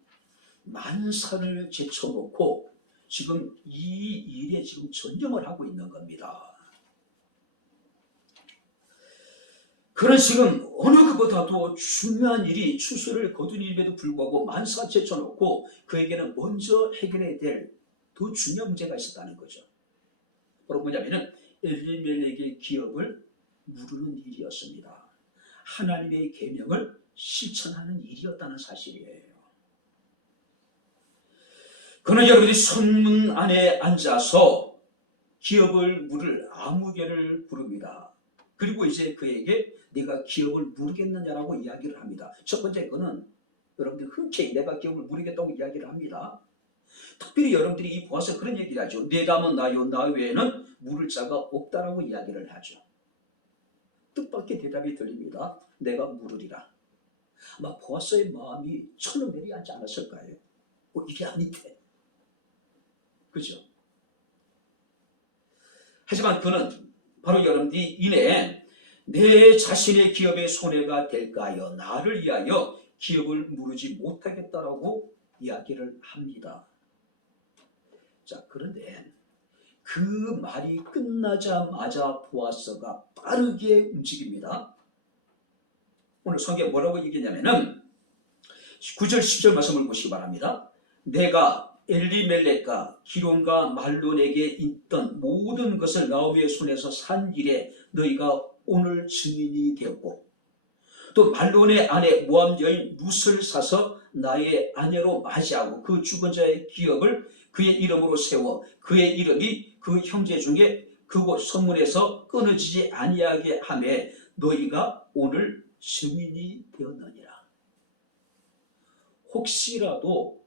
만사를 제쳐놓고 지금 이 일에 지금 전념을 하고 있는 겁니다. 그런 지금 어느 것보다도 중요한 일이 추수를 거둔 일임에도 불구하고 만사 제쳐놓고 그에게는 먼저 해결해야 될 더 중요한 문제가 있었다는 거죠. 바로 뭐냐면은 엘리멜렉의 기업을 무르는 일이었습니다. 하나님의 계명을 실천하는 일이었다는 사실이에요. 그는 여러분이 성문 안에 앉아서 기업을 물을 아무개를 부릅니다. 그리고 이제 그에게 내가 기업을 물으겠느냐라고 이야기를 합니다. 첫 번째 거는 여러분들이 흔쾌히 내가 기업을 물으겠다고 이야기를 합니다. 특별히 여러분들이 이 보아서 그런 얘기를 하죠. 내 담은 나요, 나 외에는 물을 자가 없다라고 이야기를 하죠. 뜻밖의 대답이 들립니다. 내가 물으리라. 아마 보아서의 마음이 천을 내려앉지 않았을까요? 이게 아닌데. 그죠? 하지만 그는 바로 여러분들이 이내 내 자신의 기업의 손해가 될까요? 나를 위하여 기업을 무르지 못하겠다라고 이야기를 합니다. 자, 그런데 그 말이 끝나자마자 보아서가 빠르게 움직입니다. 오늘 성경에 뭐라고 얘기했냐면은 9절 10절 말씀을 보시기 바랍니다. 내가 엘리멜렉과 기론과 말론에게 있던 모든 것을 나오미의 손에서 산 일에 너희가 오늘 증인이 되었고 또 말론의 아내 모압 여인 룻을 사서 나의 아내로 맞이하고 그 죽은 자의 기업을 그의 이름으로 세워 그의 이름이 그 형제 중에 그곳 성문에서 끊어지지 아니하게 하매 너희가 오늘 증인이 되었느니라. 혹시라도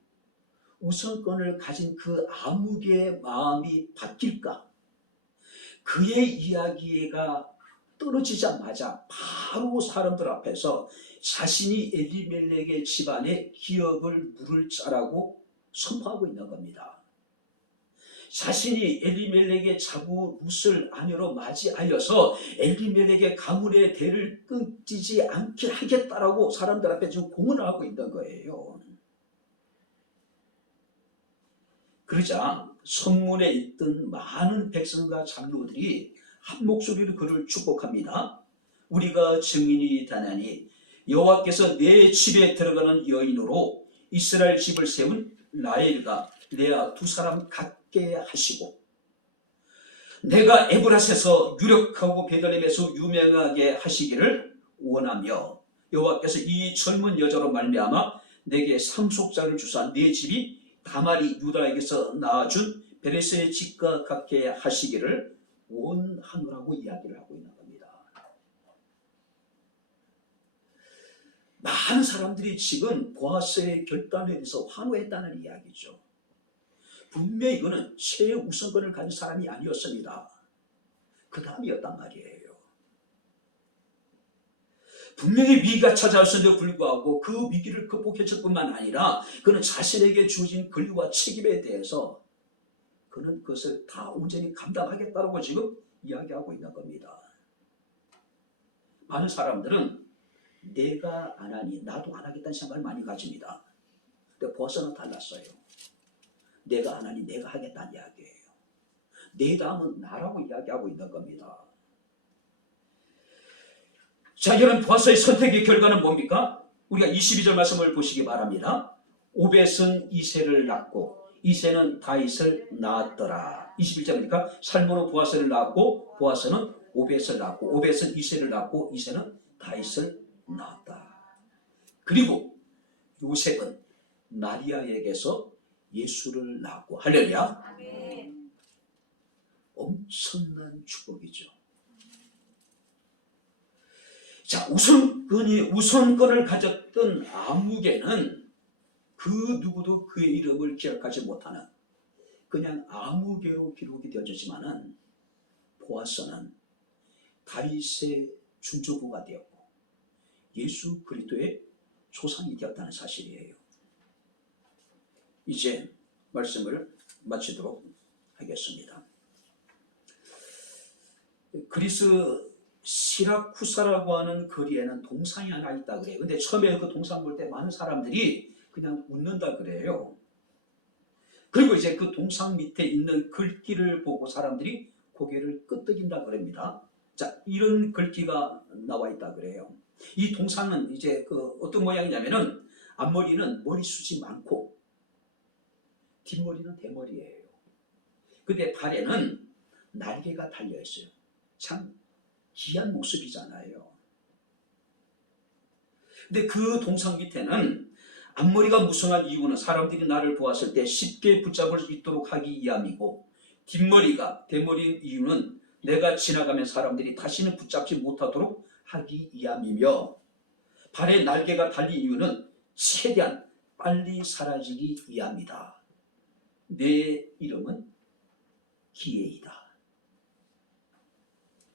우선권을 가진 그 아무개의 마음이 바뀔까? 그의 이야기가 떨어지자마자 바로 사람들 앞에서 자신이 엘리멜렉의 집안에 기업을 물을 자라고 선포하고 있는 겁니다. 자신이 엘리멜렉의 자부 룻을 아내로 맞이하여서 엘리멜렉의 가문의 대를 끊기지 않게 하겠다라고 사람들 앞에 지금 공언을 하고 있는 거예요. 그러자 성문에 있던 많은 백성과 장로들이 한 목소리로 그를 축복합니다. 우리가 증인이 되나니 여호와께서 내 집에 들어가는 여인으로 이스라엘 집을 세운 라헬과 레아 두 사람 같게 하시고 내가 에브라스에서 유력하고 베들레헴에서 유명하게 하시기를 원하며 여호와께서 이 젊은 여자로 말미암아 내게 상속자를 주사 내 집이 다말이 유다에게서 낳아준 베레스의 집과 같게 하시기를 원하노라고 이야기를 하고 있는 겁니다. 많은 사람들이 지금 보아스의 결단에 대해서 환호했다는 이야기죠. 분명히 이거는 최우선권을 가진 사람이 아니었습니다. 그 다음이었단 말이에요. 분명히 위기가 찾아왔음에도 불구하고 그 위기를 극복했을 뿐만 아니라 그는 자신에게 주어진 권리와 책임에 대해서 그는 그것을 다 온전히 감당하겠다고 지금 이야기하고 있는 겁니다. 많은 사람들은 내가 안 하니 나도 안 하겠다는 생각을 많이 가집니다. 근데 보아서는 달랐어요. 내가 안 하니 내가 하겠다는 이야기예요. 내 다음은 나라고 이야기하고 있는 겁니다. 자, 여러분 보아서의 선택의 결과는 뭡니까? 우리가 22절 말씀을 보시기 바랍니다. 오벳은 이새를 낳고 이새는 다윗을 낳았더라. 21절이니까 살므로 보아스를 낳았고 보아스는 오벳을 낳았고 오벳은 이새를 낳았고 이새는 다윗을 낳았다. 그리고 요셉은 마리아에게서 예수를 낳았고 할렐루야. 아멘. 엄청난 축복이죠. 자, 우선권을 가졌던 아무개는 그 누구도 그의 이름을 기억하지 못하는 그냥 아무개로 기록이 되어졌지만은 보아스는 다윗의 중조부가 되었고 예수 그리스도의 조상이 되었다는 사실이에요. 이제 말씀을 마치도록 하겠습니다. 그리스 시라쿠사라고 하는 거리에는 동상이 하나 있다 그래요. 근데 처음에 그 동상 볼 때 많은 사람들이 그냥 웃는다 그래요. 그리고 이제 그 동상 밑에 있는 글귀를 보고 사람들이 고개를 끄덕인다 그럽니다. 자, 이런 글귀가 나와 있다 그래요. 이 동상은 이제 그 어떤 모양이냐면은 앞머리는 머리숱이 많고 뒷머리는 대머리예요. 근데 발에는 날개가 달려 있어요. 참 귀한 모습이잖아요. 근데 그 동상 밑에는 앞머리가 무성한 이유는 사람들이 나를 보았을 때 쉽게 붙잡을 수 있도록 하기 위함이고 뒷머리가 대머리인 이유는 내가 지나가면 사람들이 다시는 붙잡지 못하도록 하기 위함이며 발에 날개가 달린 이유는 최대한 빨리 사라지기 위함이다. 내 이름은 기회이다.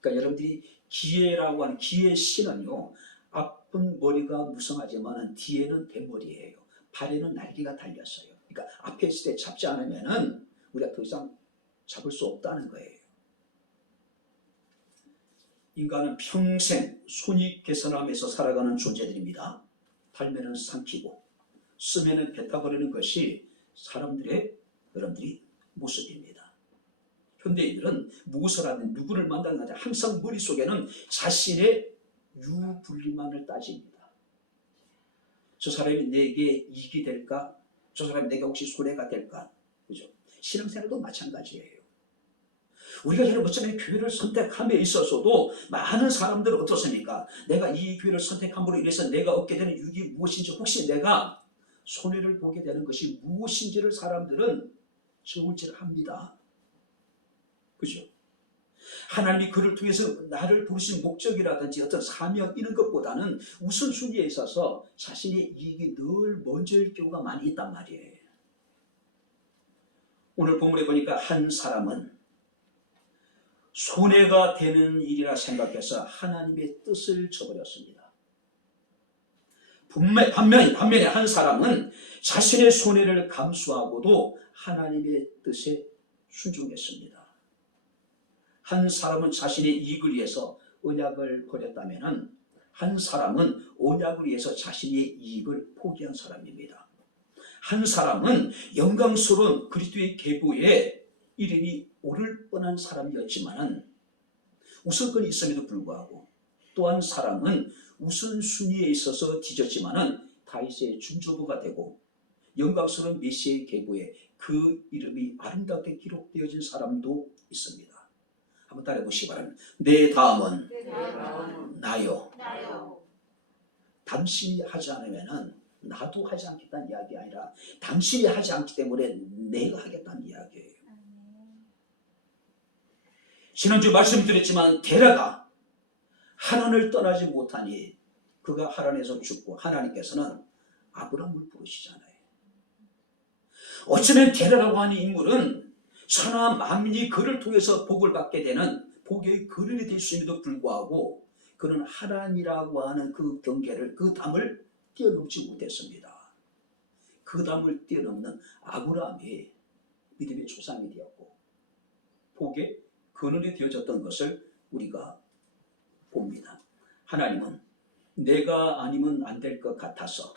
그러니까 여러분들이 기회라고 하는 기회 신은요, 앞은 머리가 무성하지만 뒤에는 대머리예요. 발에는 날개가 달렸어요. 그러니까 앞에 있을 때 잡지 않으면은 우리가 더 이상 잡을 수 없다는 거예요. 인간은 평생 손익계산하면서 살아가는 존재들입니다. 팔면은 삼키고 쓰면은 뱉어버리는 것이 여러분들이 모습입니다. 현대인들은 무엇을 하든 누구를 만나든 항상 머릿속에는 자신의 유불리만을 따집니다. 저 사람이 내게 이익이 될까? 저 사람이 내게 혹시 손해가 될까? 그죠? 신앙생활도 마찬가지예요. 우리가 여러분 어쩌면 교회를 선택함에 있어서도 많은 사람들은 어떻습니까? 내가 이 교회를 선택함으로 인해서 내가 얻게 되는 유익이 무엇인지 혹시 내가 손해를 보게 되는 것이 무엇인지를 사람들은 저울질을 합니다. 그죠? 하나님이 그를 통해서 나를 부르신 목적이라든지 어떤 사명 이런 것보다는 우선순위에 있어서 자신의 이익이 늘 먼저일 경우가 많이 있단 말이에요. 오늘 본문에 보니까 한 사람은 손해가 되는 일이라 생각해서 하나님의 뜻을 저버렸습니다. 반면에 한 사람은 자신의 손해를 감수하고도 하나님의 뜻에 순종했습니다. 한 사람은 자신의 이익을 위해서 언약을 버렸다면 한 사람은 언약을 위해서 자신의 이익을 포기한 사람입니다. 한 사람은 영광스러운 그리스도의 계보에 이름이 오를 뻔한 사람이었지만 우선권이 있음에도 불구하고 또 한 사람은 우선순위에 있어서 뒤졌지만 다윗의 중조부가 되고 영광스러운 메시아의 계보에 그 이름이 아름답게 기록되어진 사람도 있습니다. 한번 따라해보시기 바랍니다. 내 다음은 나요. 당신이 하지 않으면 나도 하지 않겠다는 이야기 아니라 당신이 하지 않기 때문에 내가 하겠다는 이야기예요. 지난주 말씀드렸지만 데라가 하란을 떠나지 못하니 그가 하란에서 죽고 하나님께서는 아브람을 부르시잖아요. 어쩌면 데라라고 하는 인물은 천하 만민이 그를 통해서 복을 받게 되는 복의 근원이 될 수 있음에도 불구하고 그는 하란이라고 하는 그 경계를 그 담을 뛰어넘지 못했습니다. 그 담을 뛰어넘는 아브라함이 믿음의 조상이 되었고 복의 근원이 되어졌던 것을 우리가 봅니다. 하나님은 내가 아니면 안 될 것 같아서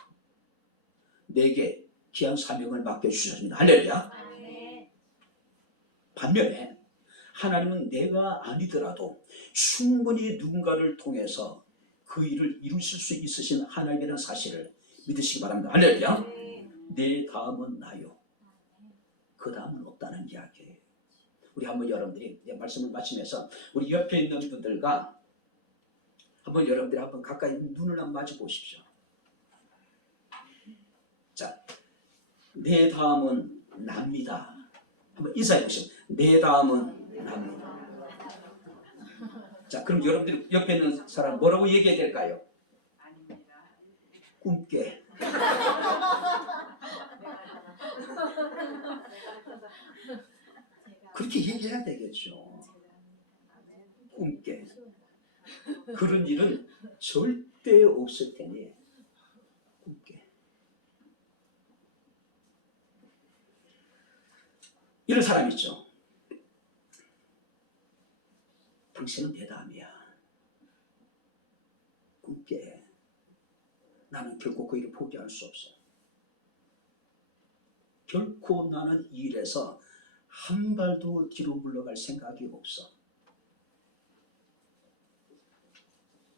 내게 귀한 사명을 맡겨주셨습니다. 할렐루야. 반면에 하나님은 내가 아니더라도 충분히 누군가를 통해서 그 일을 이루실 수 있으신 하나님이라는 사실을 믿으시기 바랍니다. 할렐루야. 내 다음은 나요. 그 다음은 없다는 이야기예요. 우리 한번 여러분들이 이제 말씀을 마치면서 우리 옆에 있는 분들과 한번 여러분들이 한번 가까이 눈을 한번 마주 보십시오. 자, 내 다음은 납니다. 한번 인사해 보시죠. 내 다음은 납니다. 자, 그럼 여러분들이 옆에 있는 사람 뭐라고 얘기해야 될까요? 꿈깨. 그렇게 얘기해야 되겠죠. 꿈깨. 그런 일은 절대 없을 테니 꿈깨. 이런 사람 있죠. 당신은 내 다음이야. 꿈깨. 나는 결코 그 일을 포기할 수 없어. 결코 나는 이 일에서 한 발도 뒤로 물러갈 생각이 없어.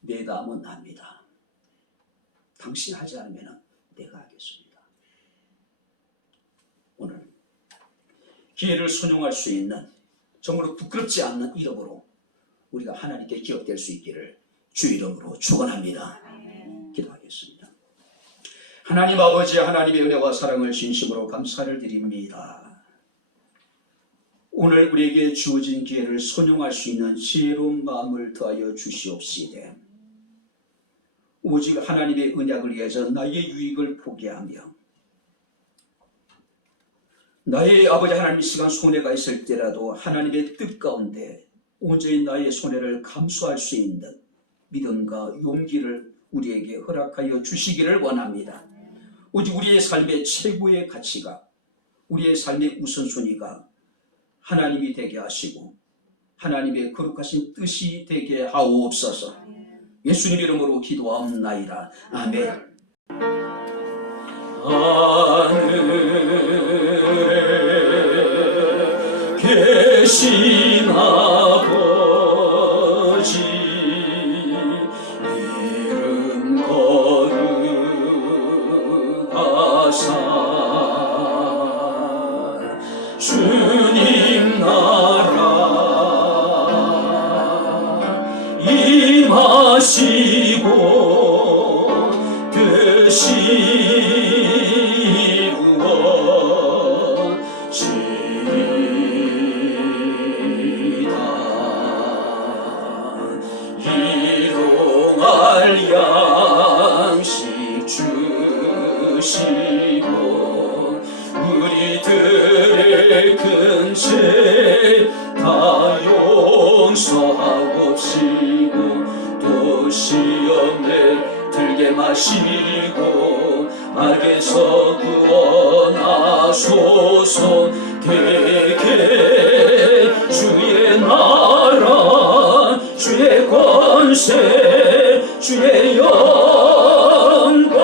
내 다음은 납니다. 당신이 하지 않으면 내가 하겠습니다. 오늘 기회를 순용할 수 있는 정말로 부끄럽지 않는 이름으로 우리가 하나님께 기억될 수 있기를 주 이름으로 축원합니다. 기도하겠습니다. 하나님 아버지, 하나님의 은혜와 사랑을 진심으로 감사를 드립니다. 오늘 우리에게 주어진 기회를 순용할 수 있는 지혜로운 마음을 더하여 주시옵시되 오직 하나님의 언약을 위해서 나의 유익을 포기하며 나의 아버지 하나님 이 시간 손해가 있을 때라도 하나님의 뜻 가운데 온전히 나의 손해를 감수할 수 있는 믿음과 용기를 우리에게 허락하여 주시기를 원합니다. 오직 우리의 삶의 최고의 가치가, 우리의 삶의 우선순위가 하나님이 되게 하시고 하나님의 거룩하신 뜻이 되게 하옵소서. 예수님 이름으로 기도하옵나이다. 아멘. 하늘에 계신 아버지 이름 거룩하사 주님 나라 임하시고 뜻이 이루어지이다. 일용할 양식 주시고 우리들의 큰 죄 다 용서하옵시고 또 시험에 들게 마시고 악에서 구원하소서. 되게 주의 나라 주의 권세 주의 영광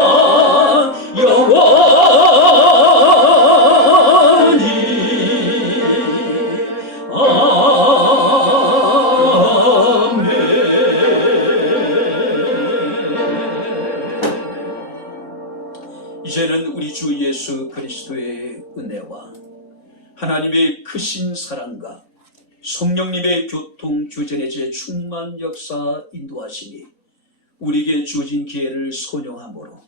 영원히 아멘. 이제는 우리 주 예수 그리스도의 은혜와 하나님의 크신 사랑과 성령님의 교통 교전의 제 충만 역사 인도하심이 우리에게 주어진 기회를 소용함으로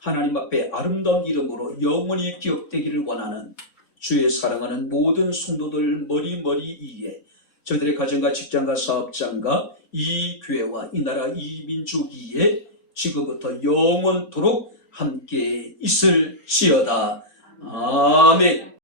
하나님 앞에 아름다운 이름으로 영원히 기억되기를 원하는 주의 사랑하는 모든 성도들 머리머리 위에 저들의 가정과 직장과 사업장과 이 교회와 이 나라 이 민족 위에 지금부터 영원토록 함께 있을지어다. 아멘.